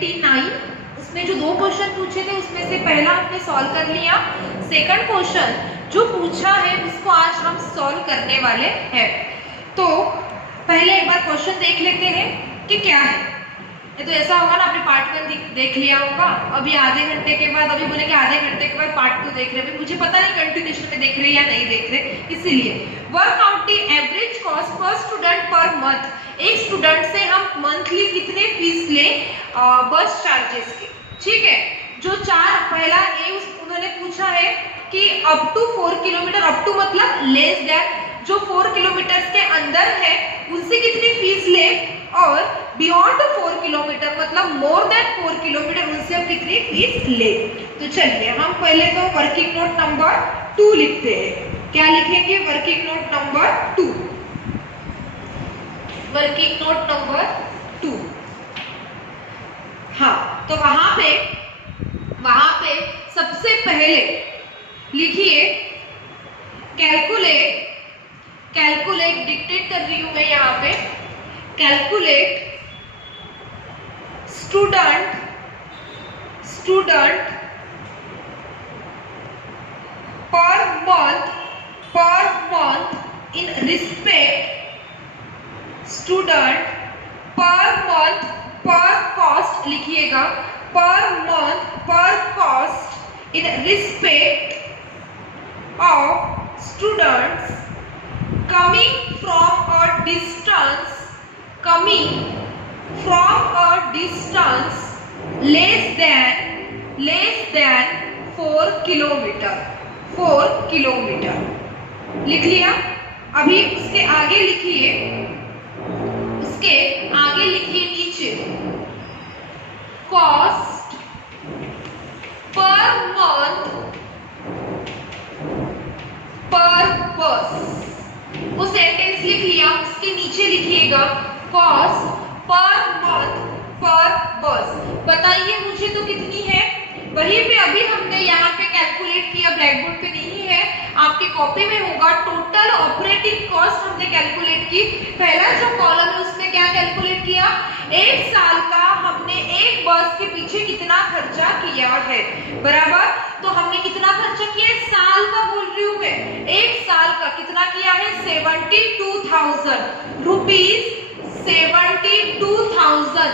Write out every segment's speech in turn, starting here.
29। उसमें जो 2 क्वेश्चन पूछे थे उसमें से पहला हमने सॉल्व कर लिया। सेकंड क्वेश्चन जो पूछा है उसको आज हम सॉल्व करने वाले हैं। तो पहले एक बार क्वेश्चन देख लेते हैं कि क्या है। ये तो ऐसा होगा ना, आपने पार्ट 1 देख लिया होगा, अभी आधे घंटे के बाद, अभी बोले कि आधे घंटे के बाद पार्ट 2 देख रहे हैं। मुझे पता नहीं कंटिन्यूएशन में देख रहे हैं या नहीं देख रहे, इसीलिए work out the average cost per student per month. एक स्टूडेंट से हम मंथली कितने फीस लें बस चार्जेस के, ठीक है। जो पहला ए उन्होंने पूछा है कि up to 4 kilometre, up to मतलब लेस देन, जो 4 किलोमीटर के अंदर है उनसे कितनी फीस ले, और बियॉन्ड 4 किलोमीटर मतलब मोर देन 4 किलोमीटर उनसे हम कितनी फीस ले। तो चलिए हम पहले तो वर्किंग नोट नंबर 2 लिखते हैं। क्या लिखेंगे? Working note number 2। Working note number 2। हाँ, तो वहां पे सबसे पहले लिखिए कैलकुलेट डिक्टेट कर रही हूं मैं यहाँ पे। Calculate student per month in respect, student per month पर कॉस्ट लिखिएगा, पर मंथ पर cost in respect of students coming from a distance less than 4 kilometre. 4 kilometre लिख लिया। अभी उसके आगे लिखिए नीचे कॉस्ट पर मंथ पर बस। वो सेंटेंस लिख लिया, उसके नीचे लिखिएगा कॉस्ट पर मंथ पर बस। बताइए मुझे तो कितनी है? वहीं पे अभी हमने यहाँ पे कैलकुलेट किया, ब्लैक बोर्ड पे नहीं है, आपके कॉपी में होगा। टोटल ऑपरेटिंग कॉस्ट हमने कैलकुलेट की। पहला जो कॉलम है उसमें क्या कैलकुलेट किया? एक साल का हमने एक बस के पीछे कितना खर्चा किया है, बराबर। तो हमने कितना खर्चा किया है? साल का बोल रही हूँ मैं, एक साल का कितना किया है? 72,000 रुपीज। 72,000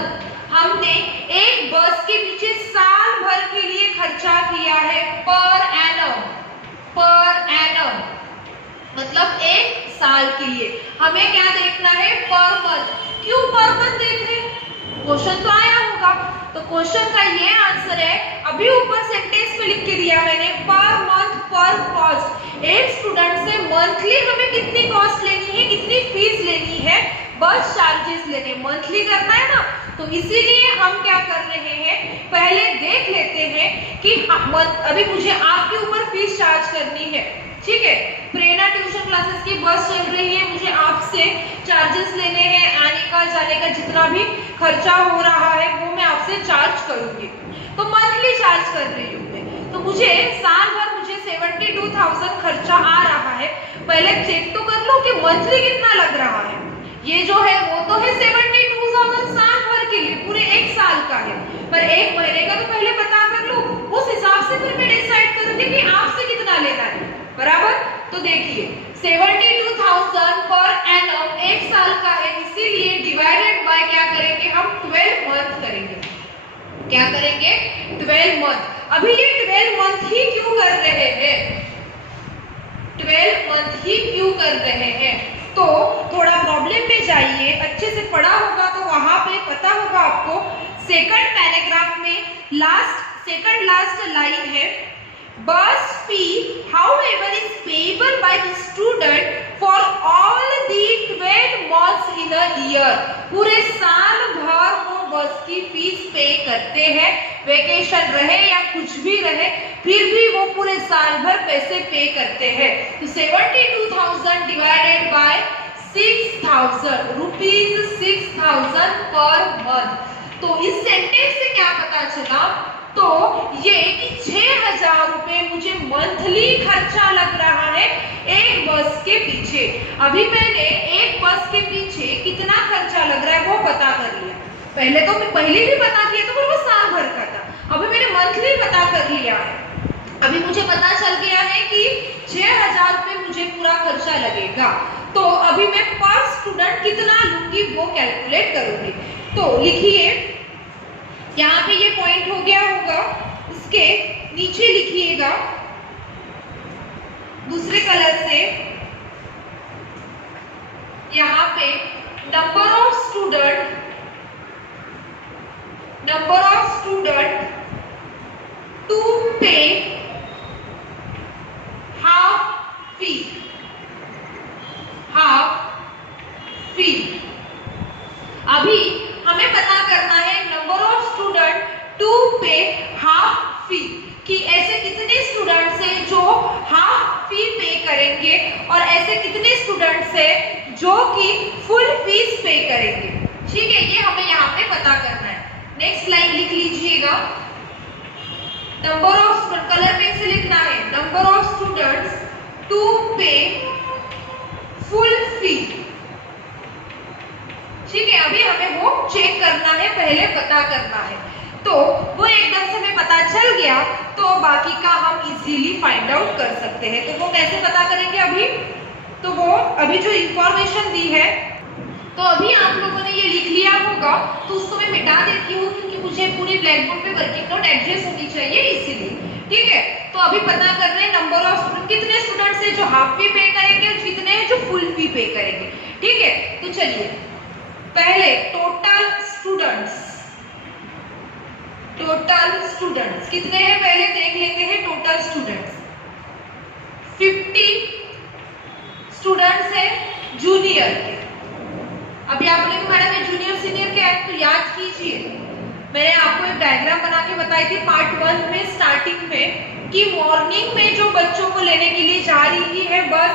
हमने एक बस के पीछे साल भर के लिए खर्चा किया है, पर एनम मतलब एक साल के लिए। हमें क्या देखना है? Per month. क्यों पर मंथ देख रहे हैं? क्वेश्चन तो आया होगा, तो क्वेश्चन का ये आंसर है। अभी ऊपर सेंटेंस में लिख के दिया मैंने, पर मंथ पर कॉस्ट। एक स्टूडेंट से मंथली हमें कितनी कॉस्ट लेनी है, कितनी फीस लेनी है, बस चार्जेस लेने, मंथली करना है ना। तो इसीलिए हम क्या कर रहे हैं, पहले देख लेते हैं कि अभी मुझे आपके ऊपर फीस चार्ज करनी है, ठीक है। प्रेरणा ट्यूशन क्लासेस की बस चल रही है, मुझे आपसे चार्जेस लेने हैं, आने का जाने का जितना भी खर्चा हो रहा है वो मैं आपसे चार्ज करूंगी। तो मंथली चार्ज कर रही हूँ मैं, तो मुझे साल भर 72,000 खर्चा आ रहा है। पहले चेक तो कर लो कि मंथली कितना लग रहा है। ये जो है वो तो है 72,000 साल भर के लिए, पूरे एक साल का है, पर एक महीने का तो पहले पता कर लो, उस हिसाब से फिर मैं डिसाइड करूंगी कि आपसे कितना लेना है, बराबर। तो देखिए 72,000 पर एनम एक साल का है, इसीलिए डिवाइडेड बाय क्या करेंगे हम? 12 मंथ करेंगे। क्या करेंगे? 12 मंथ। अभी ये 12 मंथ ही क्यों कर रहे हैं? 12 मंथ ही क्यों कर रहे हैं? तो थोड़ा प्रॉब्लम में जाइए, अच्छे से पढ़ा होगा तो वहां पे पता होगा आपको। सेकंड पैराग्राफ में सेकंड लास्ट लाइन है, बस फी however is payable by the student for all the 12 months in a year। पूरे साल भर वो बस की फीस पे करते हैं, वेकेशन रहे या कुछ भी रहे, फिर भी वो पूरे साल भर पैसे पे करते हैं। तो 72,000 divided by 6,000 rupees, 6,000 per month. तो इस सेंटेंस से क्या पता चला? तो ये कि 6,000 रुपए मुझे मंथली खर्चा लग रहा है एक बस के पीछे। अभी मैंने एक बस के पीछे कितना खर्चा लग रहा है वो पता कर लिया, पहले तो मैं पहले भी पता किया था पर वो साल भर का था, अभी मैंने मंथली पता कर लिया है। अभी मुझे पता चल गया है कि 6,000 रुपये मुझे पूरा खर्चा लगेगा, तो अभी मैं पर स्टूडेंट कितना लूंगी वो कैलकुलेट करूंगी। तो लिखिए, यहाँ पे ये पॉइंट हो गया होगा, उसके नीचे लिखिएगा दूसरे कलर से, यहाँ पे नंबर ऑफ स्टूडेंट टू पे हाफ फी। अभी हमें पता करना है नंबर ऑफ स्टूडेंट टू पे हाफ फी, कि ऐसे कितने स्टूडेंट्स हैं जो हाफ फी पे करेंगे और ऐसे कितने स्टूडेंट्स हैं जो कि फुल फीस पे करेंगे। ठीक है, ये हमें यहाँ पे पता करना है। नेक्स्ट लाइन लिख लीजिएगा, नंबर ऑफ कलर पेन से लिखना है, नंबर ऑफ स्टूडेंट्स टू पे फुल फी। ठीक है, अभी हमें वो चेक करना है, पहले पता करना है। तो वो एकदम से हमें पता चल गया तो बाकी का हम इजीली फाइंड आउट कर सकते हैं। तो वो कैसे पता करेंगे अभी, तो वो अभी जो इंफॉर्मेशन दी है, तो अभी आप लोगों ने ये लिख लिया होगा, तो उसको मैं मिटा देती हूँ क्योंकि मुझे पूरी ब्लैक बोर्ड पे वर्किंग नोट एडजस्ट होनी चाहिए इसीलिए। ठीक है, तो अभी पता कर रहे हैं नंबर ऑफ स्टूडेंट, कितने स्टूडेंट्स हैं जो हाफ फी पे करेंगे और कितने हैं जो फुल फी पे करेंगे। ठीक है, तो चलिए पहले टोटल स्टूडेंट्स कितने हैं पहले देख लेते हैं। टोटल स्टूडेंट्स 50 स्टूडेंट्स हैं जूनियर के। अभी आप बोलेंगे मैडम ये जूनियर सीनियर क्या है, तो याद कीजिए, मैंने आपको एक डायग्राम बना के बताई थी पार्ट 1 में स्टार्टिंग में, कि मॉर्निंग में जो बच्चों को लेने के लिए जा रही है बस,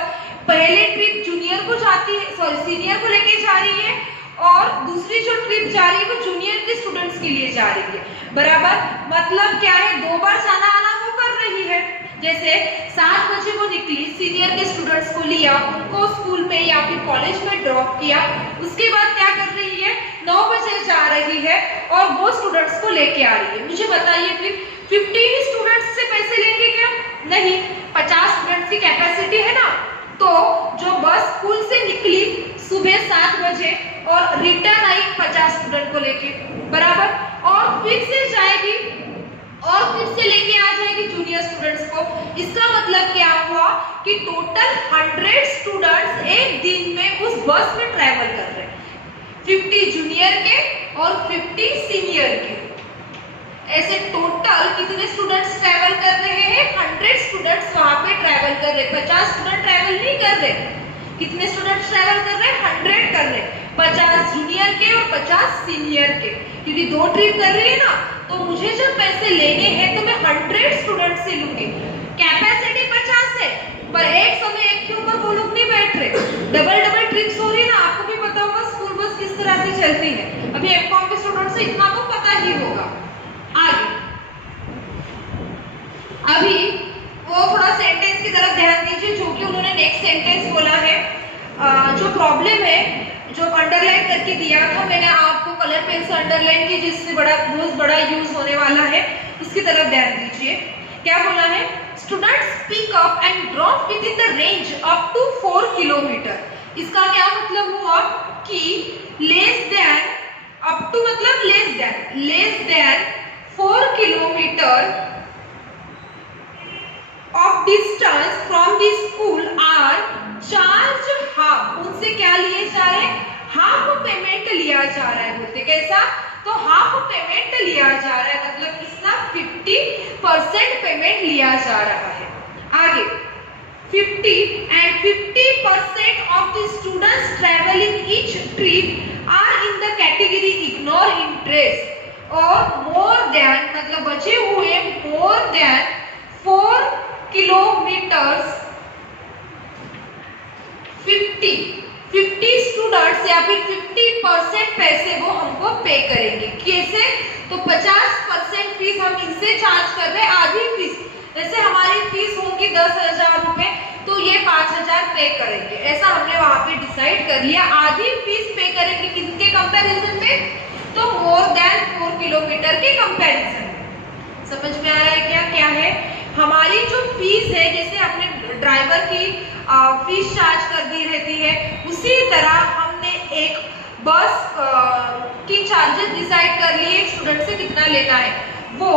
पहले ट्रिप जूनियर को जाती है, सॉरी सीनियर को लेके जा रही है, और दूसरी जो ट्रिप जा रही है वो जूनियर के स्टूडेंट्स के लिए जा रही है। बराबर, मतलब क्या है, 2 बार जाना आना वो कर रही है। जैसे 7 बजे वो निकली, सीनियर के स्टूडेंट्स को लिया, उनको स्कूल में या फिर कॉलेज में ड्रॉप किया, उसके बाद क्या कर रही है, 9 बजे जा रही है और वो स्टूडेंट्स को लेके आ रही है। मुझे बताइए फिर 50 ही स्टूडेंट्स से पैसे लेंगे क्या? नहीं, 50 स्टूडेंट्स की कैपेसिटी है ना, तो जो बस स्कूल से निकली सुबह 7 बजे और रिटर्न आई 50 स्टूडेंट को लेके, बराबर, और फिर से जाएगी और फिर से लेके आ जाएगी जूनियर स्टूडेंट्स को। इसका मतलब क्या हुआ कि टोटल 100 स्टूडेंट्स एक दिन में उस बस में ट्रैवल कर रहे हैं, 50 जूनियर के और 50 सीनियर के। ऐसे टोटल कितने स्टूडेंट्स ट्रैवल कर रहे हैं, 100 स्टूडेंट्स वहां पे ट्रैवल कर रहे हैं, 50 स्टूडेंट ट्रैवल नहीं कर रहे। कितने स्टूडेंट्स ट्रैवल कर रहे हैं, 100 कर रहे हैं, 50 जूनियर के और 50 सीनियर के, क्योंकि 2 ट्रिप कर रही है ना, तो मुझे जब पैसे लेने हैं तो मैं 100 स्टूडेंट से लूंगी। कैपेसिटी 50 है, पर एक समय एक के ऊपर वो लोग नहीं बैठ रहे, डबल ट्रिप्स हो रही है ना। आपको भी पता होगा स्कूल बस किस तरह से चलती है, अभी एमकॉम के स्टूडेंट से इतना तो पता ही होगा। आगे अभी वो थोड़ा सेंटेंस की तरफ ध्यान दीजिए, जो कि उन्होंने नेक्स्ट सेंटेंस बोला है। जो प्रॉब्लम है, जो अंडरलाइन करके दिया था मैंने आपको कलर पेन से अंडरलाइन की, जिससे बहुत बड़ा यूज होने वाला है, उसकी तरफ ध्यान दीजिए। क्या बोला है, students pick up and drop within the range up to 4 kilometre. इसका क्या मतलब हुआ कि लेस देन, अप टू मतलब less than 4 kilometre of distance from the school are charge half. उनसे क्या लिए जा रहे हैं, हाफ पेमेंट लिया जा रहा है। बोलते कैसा, तो हाफ पेमेंट लिया जा रहा है, मतलब कितना, 50% पेमेंट लिया जा रहा है। आगे 50% of the students travelling each trip are in the category ignore interest, और मोर देन मतलब बचे हुए मोर देन 4 किलोमीटर्स 50 स्टूडेंट्स या फिर 50% पैसे वो हमको पे करेंगे। कैसे, तो 50% फीस हम इनसे चार्ज कर रहे हैं, आधी फीस, जैसे हमारी फीस होगी 10,000 रुपए, तो ये 5,000 पे करेंगे, ऐसा हमने वहां पे डिसाइड कर लिया। आधी फीस पे करेंगे किसके कंपैरिजन में, तो मोर देन 4 किलोमीटर के कंपैरिजन। समझ में आ रहा है क्या क्या है? हमारी जो फीस है, जैसे हमने ड्राइवर की फीस चार्ज कर दी रहती है, उसी तरह हमने एक बस की चार्जेस डिसाइड कर लिए एक स्टूडेंट से कितना लेना है। वो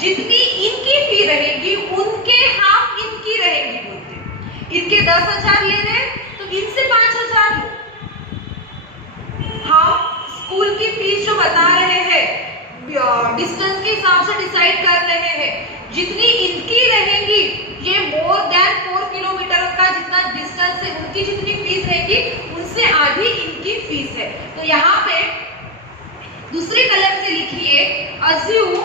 जितनी इनकी फी रहेगी उनके हाफ इनकी रहेगी बोलते। इनके 10,000 ले रहे हैं तो इनसे 5,000 लो। हम स्कूल की फीस जो बता रहे हैं डिस्टेंस के हिसाब से डिसाइड कर रहे हैं। जितनी इनकी रहेगी, ये मोर देन 4 किलोमीटर का जितना डिस्टेंस है उनकी जितनी फीस रहेगी उनसे आधी इनकी फीस है। तो यहाँ पे दूसरी कलम से लिखिए assume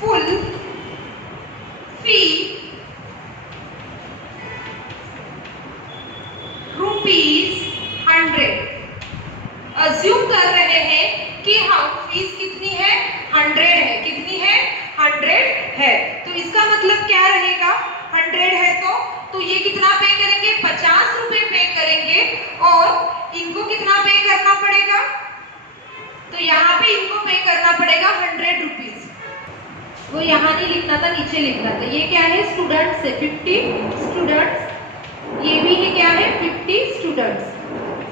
full fee ₹100। अज्यूम कर रहे हैं कि हम फीस कितनी है 100 है। कितनी है 100 है। तो इसका मतलब क्या रहेगा 100 है तो ये कितना पे करेंगे 50 रुपए पे करेंगे और इनको कितना पे करना पड़ेगा, तो यहाँ पे इनको पे करना पड़ेगा 100 रुपीज। वो यहाँ नहीं लिखना था, नीचे लिखना था। ये क्या है स्टूडेंट्स है 50 स्टूडेंट्स, ये भी है क्या है 50 स्टूडेंट्स।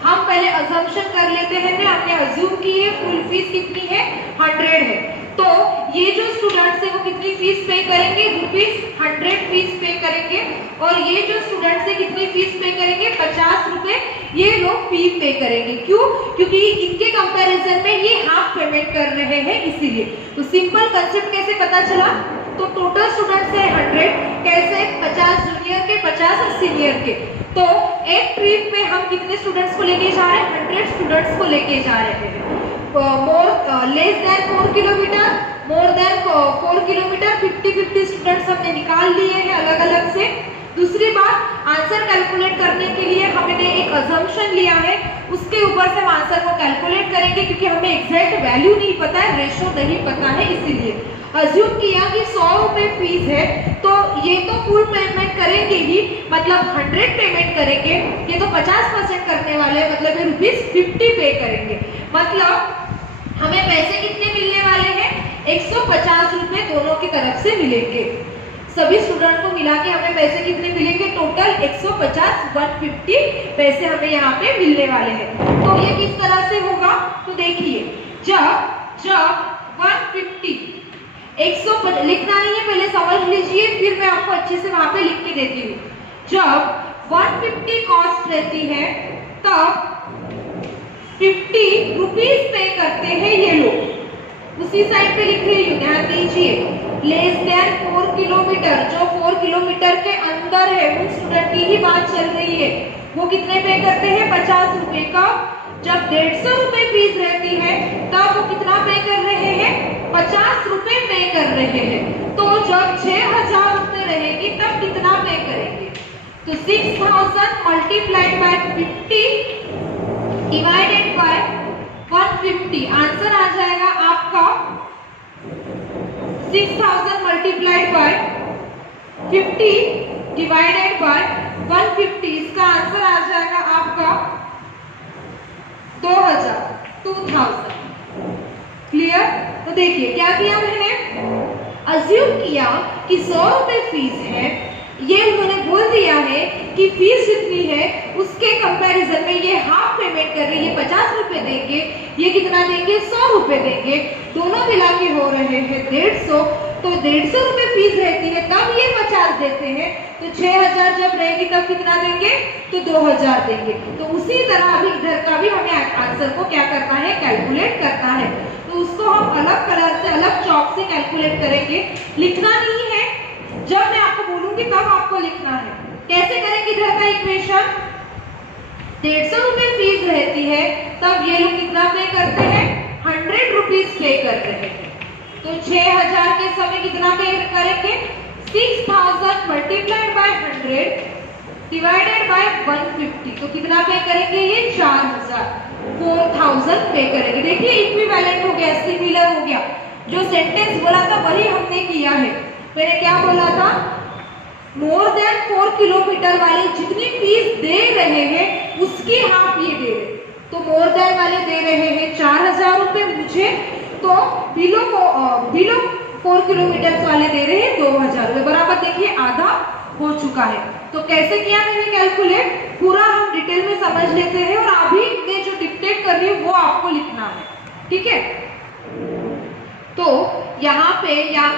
हम पहले अजम्पशन कर लेते हैं ना, हमने अज्यूम की है फुल फीस कितनी है 100 है। तो ये जो स्टूडेंट्स है वो कितनी फीस पे करेंगे ₹100 फीस पे करेंगे और ये जो स्टूडेंट्स है कितनी फीस पे करेंगे 50 रुपए ये लोग फी पे करेंगे। क्यों? क्योंकि इनके कंपैरिजन में ये हाफ पेमेंट कर रहे हैं इसीलिए। तो सिंपल कंसेप्ट कैसे पता चला? तो टोटल स्टूडेंट्स है 100, कैसे 50 जूनियर के 50 और सीनियर के। तो एक ट्रिप में हम कितने स्टूडेंट्स को लेके जा रहे हैं 100 स्टूडेंट्स को लेके जा रहे हैं। Less than 4 kilometre, more than 4 kilometre 50-50 students हमने निकाल लिए हैं अलग अलग से। दूसरी बात आंसर कैलकुलेट करने के लिए हमने एक अजम्पशन लिया है, उसके ऊपर से हम आंसर को कैलकुलेट करेंगे क्योंकि हमें एग्जैक्ट वैल्यू नहीं पता है, रेशो नहीं पता है, इसीलिए अज्यूम किया कि 100 रुपए फीस है तो ये तो फुल पेमेंट करेंगे ही, मतलब 100 पेमेंट करेंगे। ये तो 50% करने वाले हैं, मतलब ये ₹50 पे करेंगे। मतलब हमें पैसे कितने मिलने वाले हैं 150 रुपए दोनों की तरफ से मिलेंगे। सभी स्टूडेंट को मिला के हमें पैसे कितने मिलेंगे टोटल 150 150 पैसे हमें यहाँ पे मिलने वाले हैं। तो ये किस तरह से होगा? तो देखिए जब 150 150 लिखना नहीं है, पहले समझ लीजिए फिर मैं आपको अच्छे से वहां पे लिख के देती हूँ। जब 150 कॉस्ट रहती है तब 50 रुपीज पे करते हैं ये लोग। उसी साइड पे लिख रही हूँ, ध्यान दीजिए। लेस देन 4 किलोमीटर, जो 4 किलोमीटर के अंदर है उन स्टूडेंट की ही बात चल रही है, वो कितने पे करते हैं 50 रुपए का। जब 150 रुपए फीस रहती है तब वो कितना पे कर रहे हैं 50 रुपए पे कर रहे हैं। तो जब 6000 रुपए रहेगी तब कितना पे करेंगे? तो 6000 multiplied by 50 divided by 150, answer आ जाएगा आपका 6000 मल्टीप्लाइड बाय 50 डिवाइडेड बाय 150, इसका आंसर आ जाएगा आपका 2000। क्लियर? तो देखिए क्या किया मैंने, अज्यूम किया कि 100 रुपए फीस है, ये उन्होंने बोल दिया है कि फीस जितनी है उसके कंपैरिजन में ये हाफ पेमेंट कर रही है, 50 रुपए देंगे, ये कितना देंगे 100 रुपए देंगे, दोनों मिला के हो रहे हैं 150। तो 150 रुपए फीस रहती है तब ये 50 देते हैं, तो 6000 जब रहेगी तब कितना देंगे? तो 2000 देंगे। तो उसी तरह अभी इधर का भी हमें आंसर को क्या करना है कैलकुलेट करना है। तो उसको हम अलग कलर से अलग चौक से कैलकुलेट करेंगे, लिखना नहीं है, जब मैं आपको बोलूंगी तब आपको लिखना है। कैसे करेंगे इधर का इक्वेशन? 150 रुपए फीस रहती है तब ये लोग कितना पे करते हैं 100 रुपीज पे कर रहे हैं। तो 6000 के समय कितना पे करेंगे 6000 मल्टीप्लाइड बाय 100 डिवाइडेड बाय 150, तो कितना पे करेंगे ये 4000 पे करेंगे। देखिए इक्विवेलेंट हो गया, सिमिलर हो गया। जो सेंटेंस बोला था वही हमने किया है। मैंने क्या बोला था, मोर देन 4 किलोमीटर वाले जितनी फीस दे रहे हैं उसकी हाफ ये दे रहे। तो मोर देन वाले दे रहे हैं 4000 रुपए मुझे, तो बिलो 4 किलोमीटर वाले दे रहे हैं 2000 रुपए। बराबर देखिए आधा हो चुका है। तो कैसे किया मैंने कैलकुलेट, पूरा हम डिटेल में समझ लेते हैं और अभी मैं जो डिक्टेट कर रही हूँ वो आपको लिखना है, ठीक है। तो यहाँ पे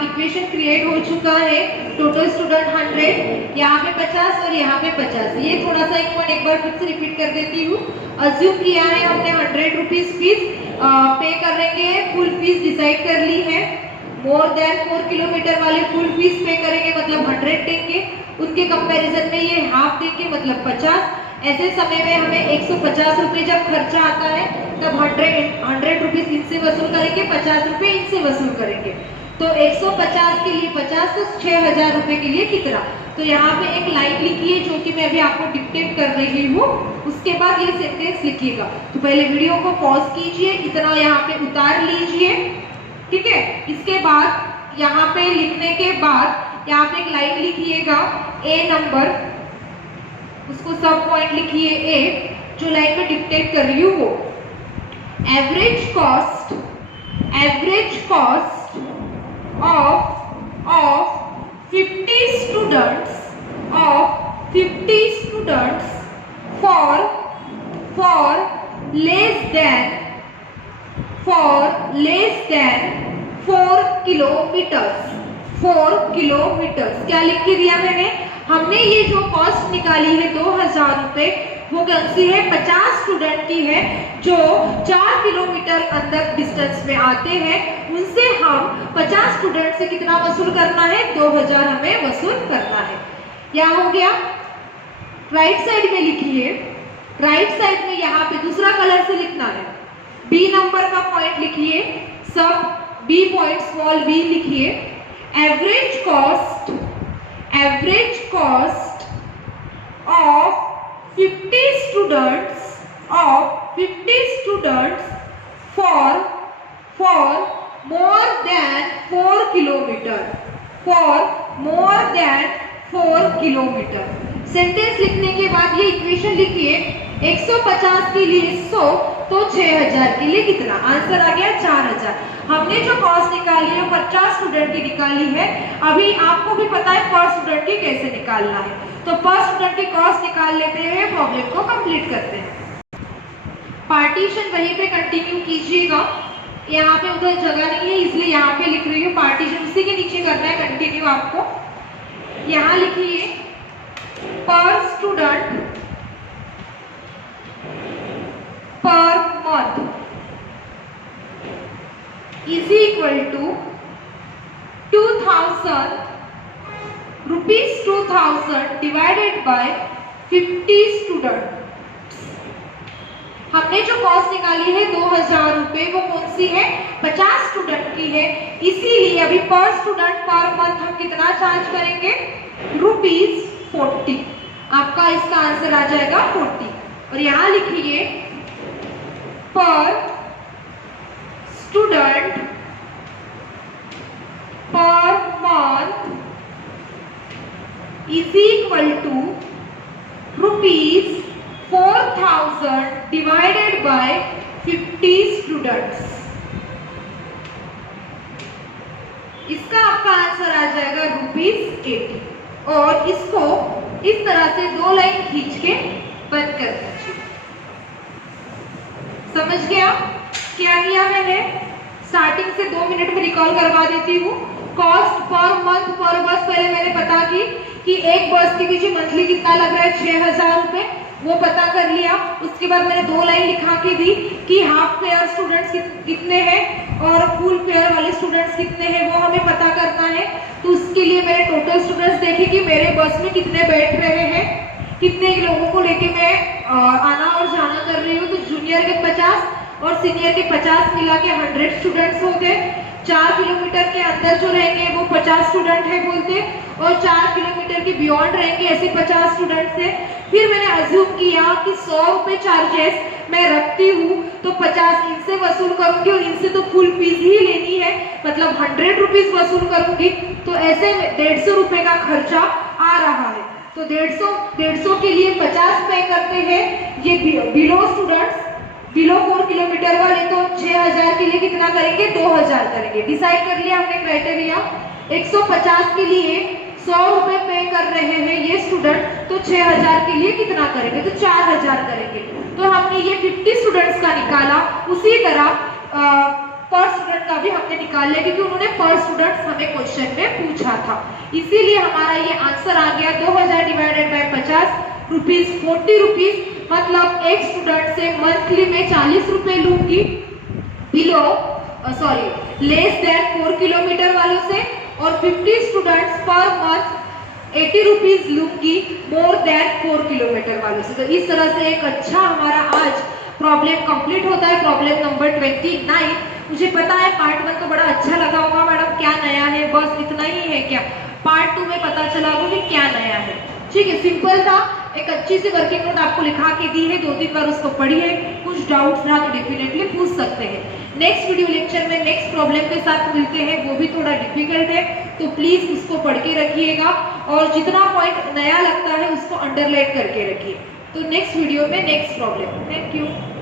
इक्वेशन क्रिएट हो चुका है, टोटल स्टूडेंट 100, यहाँ पे 50 और यहाँ पे 50। ये थोड़ा सा एक पॉइंट एक बार फिर से रिपीट कर देती हूँ। अज्यूम किया है हमने 100 रुपीज फीस पे करेंगे, फुल फीस डिसाइड कर ली है। मोर देन 4 किलोमीटर वाले फुल फीस पे करेंगे मतलब 100 देंगे, उनके कंपैरिजन में ये हाफ देंगे मतलब 50। ऐसे समय में हमें 150 रुपए जब खर्चा आता है तब 100 रुपीज इनसे वसूल करेंगे, 50 रुपए इनसे वसूल करेंगे। तो 150 के लिए 50 तो 6000 रुपए के लिए कितना। तो यहाँ पे एक लाइन लिखिए जो कि मैं अभी आपको डिक्टेट कर रही हूँ, उसके बाद ये सेंटेंस लिखिएगा। तो पहले वीडियो को पॉज कीजिए, इतना यहाँ पे उतार लीजिए, ठीक है। इसके बाद यहाँ पे लिखने के बाद यहाँ पे एक लाइन लिखिएगा, ए नंबर, उसको सब पॉइंट लिखिए ए, जो लाइन में डिक्टेट कर रही हूँ वो। Average cost of 50 students for less than 4 kilometres. 4 kilometres क्या लिख के दिया मैंने, हमने ये जो कॉस्ट निकाली है 2000 रुपए, वो कौन सी है, 50 स्टूडेंट की है जो 4 किलोमीटर अंदर डिस्टेंस में आते हैं। उनसे हम 50 स्टूडेंट से कितना वसूल करना है, 2000 हमें वसूल करना है। क्या हो गया, राइट साइड में लिखिए, राइट साइड में यहाँ पे दूसरा कलर से लिखना है। बी नंबर का पॉइंट लिखिए, सब बी पॉइंट स्मॉल बी लिखिए। Average cost of 50 students for more than 4 kilometre. Sentence लिखने के बाद ये इक्वेशन लिखिए, 150 के लिए 100 तो 6000 के लिए कितना, आंसर आ गया 4000। हमने जो कॉस्ट निकाली है 50 स्टूडेंट की निकाली है। अभी आपको भी पता है पर स्टूडेंट की कैसे निकालना है, तो पर स्टूडेंट की कॉस्ट निकाल लेते हैं, प्रॉब्लम को कंप्लीट करते हैं। पार्टीशन वहीं पे कंटिन्यू कीजिएगा, यहाँ पे उधर जगह नहीं है इसलिए यहाँ पे लिख रही हूँ। पार्टीशन उसी के नीचे करना है कंटिन्यू आपको। यहाँ लिखिए per student per month is equal to 2000 rupees 2000 divided by 50 student. हमने जो कॉस्ट निकाली है 2000 रुपए, वो कौन सी है, 50 स्टूडेंट की है, इसीलिए अभी पर स्टूडेंट पर मंथ हम कितना चार्ज करेंगे, ₹40। आपका इसका आंसर आ जाएगा 40। और यहाँ लिखिए per student per month is equal to ₹4000 divided by 50 students. इसका आपका आंसर आ जाएगा ₹80। और इसको इस तरह से 2 लाइन खींच के बंद कर दीजिए। समझ गया क्या किया मैंने, स्टार्टिंग से 2 मिनट में रिकॉल करवा देती हूँ। कॉस्ट पर मंथ पर बस पहले मैंने पता की कि एक बस के पीछे मंथली कितना लग रहा है, 6000 रुपए, वो पता कर लिया। उसके बाद मैंने 2 लाइन लिखा के दी कि हाफ फेयर स्टूडेंट्स कितने हैं और फुल फेयर वाले स्टूडेंट्स कितने हैं, वो हमें पता करना है। तो उसके लिए मैंने टोटल स्टूडेंट्स देखे कि मेरे बस में कितने बैठ रहे हैं, कितने लोगों को लेके मैं आना और जाना कर रही हूँ। तो जूनियर के 50 और सीनियर के 50 मिला के 100 स्टूडेंट्स हो गए। 4 किलोमीटर के अंदर जो रहेंगे वो 50 स्टूडेंट है बोलते, और 4 किलोमीटर के बियॉन्ड रहेंगे ऐसे 50 स्टूडेंट्स है। फिर मैंने अज्यूम किया कि 100 रुपए चार्जेस मैं रखती हूँ तो 50 इनसे वसूल करूंगी और इनसे तो फुल फीस ही लेनी है, मतलब 100 रुपीज वसूल करूंगी, तो ऐसे में 150 रुपए का खर्चा आ रहा है। तो 150 के लिए 50 पे करते हैं। ये बिलो स्टूडेंट्स, बिलो 4 किलोमीटर वाले तो 6000 के लिए कितना करेंगे, 2000 करेंगे। डिसाइड कर लिया हमने क्राइटेरिया। 150 के लिए 100 रुपए पे कर रहे हैं ये स्टूडेंट, तो 6000 के लिए कितना करेंगे, तो 4000 करेंगे। तो हमने ये 50 स्टूडेंट्स का निकाला। उसी तरह पर स्टूडेंट का भी हमने निकाल लिया, क्योंकि उन्होंने पर स्टूडेंट्स हमें क्वेश्चन में पूछा था। इसीलिए हमारा ये आंसर आ गया 2000 डिवाइडेड बाय 50 रुपीज 40 रुपीज, मतलब एक स्टूडेंट से मंथली में 40 रुपए लूंगी बिलो लेस देन 4 किलोमीटर वालों से, और 50 स्टूडेंट्स पर मंथ 80 रुपीज लूंगी मोर देन 4 किलोमीटर वालों से। तो इस तरह से एक अच्छा हमारा आज प्रॉब्लम कंप्लीट होता है, प्रॉब्लम नंबर 29। मुझे पता है पार्ट 1 तो बड़ा अच्छा लगा होगा, मैडम क्या नया है, बस इतना ही है क्या? पार्ट 2 में पता चला होगा कि क्या नया है। ठीक है, सिंपल था, एक अच्छी सी वर्किंग नोट आपको लिखा के दी है, 2-3 बार उसको पढ़िए, कुछ डाउट्स रहा तो डेफिनेटली पूछ सकते हैं। नेक्स्ट वीडियो लेक्चर में नेक्स्ट प्रॉब्लम के साथ मिलते हैं, वो भी थोड़ा डिफिकल्ट है, तो प्लीज उसको पढ़ के रखिएगा, और जितना पॉइंट नया लगता है उसको अंडरलाइन करके रखिए। तो नेक्स्ट वीडियो में नेक्स्ट प्रॉब्लम। Thank you.